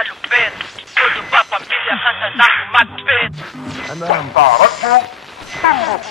kalupit. Todo ba pamilya handa na kumagpit? Ano ang barat mo? Tambok!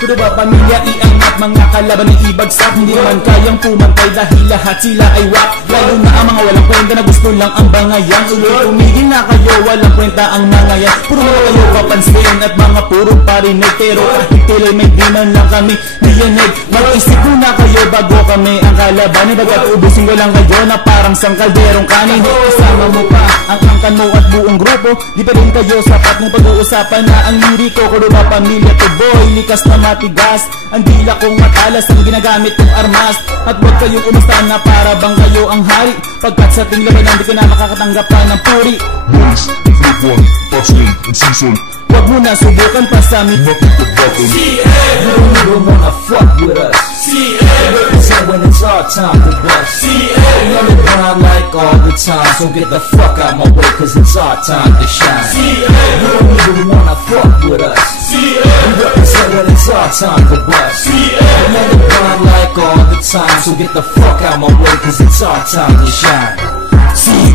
Puro ba pamilya iangat, mga kalaban ay ibagsak. Hindi naman kayang pumantay dahil lahat sila ay wak. Lalo na ang mga walang kwenta na gusto lang ang bangayan. Uloy tumigil na kayo, walang kwenta ang mga yan. Puro mga kayo kapansin at mga puro parinig. Pero kahit kailan may dinan lang kami diyanig. Mag-isip muna kayo bago kami ang kalaban. Bagat ubusin ko lang kayo na parang sang kalderong kanin. Kasama mo pa ang angkan mo at buong grupo. Di pa rin kayo sapat ng pag-uusapan na ang liriko. Puro ba pamilya to boy, likas na matigas. Ang dila kong matalas ang ginagamit kong armas. At huwag kayong umasta na para bang kayo ang hari. Pagkat sa ting labanan di ko na makakatanggap pa ng puri. Boys, flip one, touchdown, and season. Huwag mo na subukan pa sa amin. You don't even wanna fuck with us. Represent when it's our time to bust. We on the grind like all the time, so get the fuck out my way, cause it's our time to shine. You don't even wanna fuck with us. We represent when it's our time to bust. We on the grind like all the time, so get the fuck out my way, cause it's our time to shine.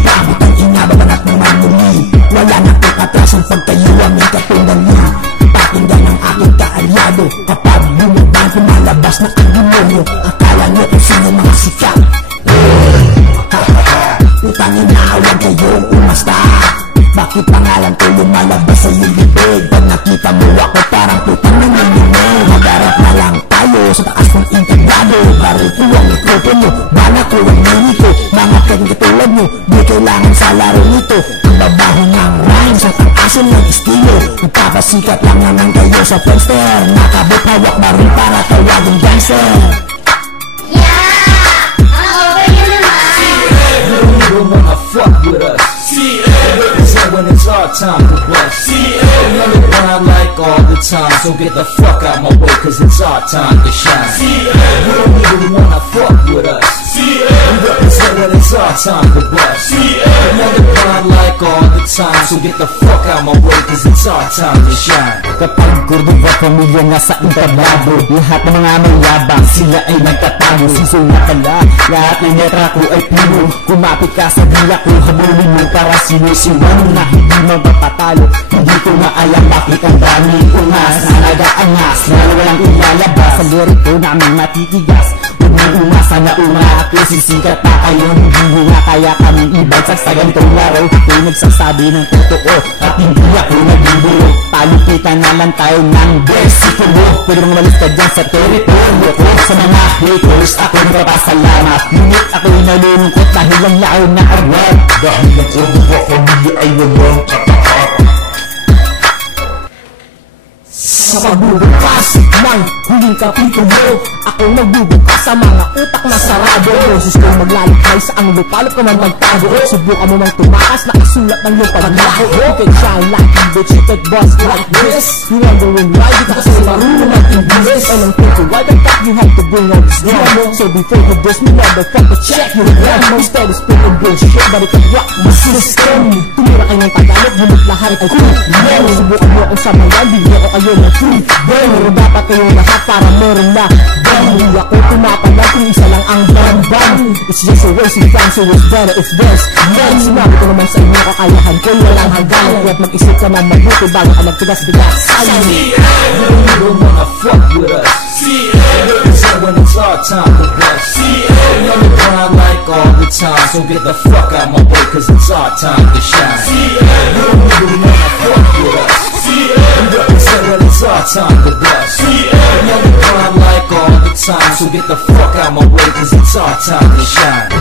Bakit ang inababan at naman muli? Wala na pong atrasan pagtayo aming katungali. Pakinggan ang aking kaalyado. Kapag bumabang pumalabas na ang demonyo, akala nyo kung sino mga sikat. Putangin na huwag kayong umasta. Bakit pangalan ko lumalabas sa iyong bibig? Pag nakita mo ako parang putang nanginginig. Magarap na lang tayo sa taas ng integrado. Baril ko ang ikroto nyo, bala ko ang mini ko. Mga keng katulad nyo, di kailangan sa laro nito. Ang babaho ng rhymes at ang asin ng estilo. Nagpapasikat lang naman kayo sa Friendster. Nakabot hawak baril para tawaging gangster. You don't even wanna fuck with us. Represent when it's our time to bust. We on the grind like all the time, so get the fuck out my way, cause it's our time to shine. You don't even wanna fuck with us. We represent when it's our time to bust. We on the grind like all the time, so get the fuck out my way, cause it's our time to shine. Kapag kurdo ba pamilya nasa entablado, lahat ng mga mayabang sila ay nagtatago. Sisula ka na, lahat ng letra ko ay pino. Kumapit ka sa dila ko, habulin mo para sinusiwan na hindi mapapatalo. Hindi ko maalam bakit ang dami ungas na nag-aangas na walang ilalabas. Sa liriko namin matitigas, huwag mo umasa na umati. Sisikat pa kayo, hindi mo nga kaya kaming ibagsak sa ganitong laro. Ako'y nagsasabi ng totoo at hindi ako nagbiburo. Palupitan na lang tayo ng besito mo. Pwede mong malis ka dyan sa teritoryo ko. Sa mga haters ako'y nagpapasalamat. Ngunit ako'y nalulungkot dahil lang lao na arwad. Dahil ang kurdo ba pamilya ay walang katapat. Sa pagbubukas ng huling kapitulo, ako nagbubukas sa mga utak na sarado. Boses ko maglalakay sa ang lupalop ka man magtago. Subukan mo mang tumakas, nakasulat ng iyong paglaho. You can shine like a bitch, you can bust like this. You wondering why, di ka kasi marunong mag-English. And I'm thinking, why the fuck you have to bring all this drama? So before you diss me, motherfucker, check your grammar. Instead of spitting bullshit, balik at rock my system. Tumira kayo ng Tagalog, ngunit lahat ay cool. Subukan mo ang samayan, bigyan ko kayo ng free. Pero dapat kayo lahat para meron na bang. Hindi ako tumapalag kung isa lang ang bang. It's just a waste of time, so it's better if there's none. Sinabi ko naman sa inyo, kakayahan ko walang hanggan. Kaya't mag-isip ka na mabuti bago ka magtigas-tigas. You don't even wanna fuck with us. Represent when it's our time to bust. We on the grind like all the time, so get the fuck out my way, cause it's our time to shine. You don't even wanna fuck with us. We represent when it's our time to bust. We on the grind like all the time, so get the fuck out my way, cause it's our time to shine.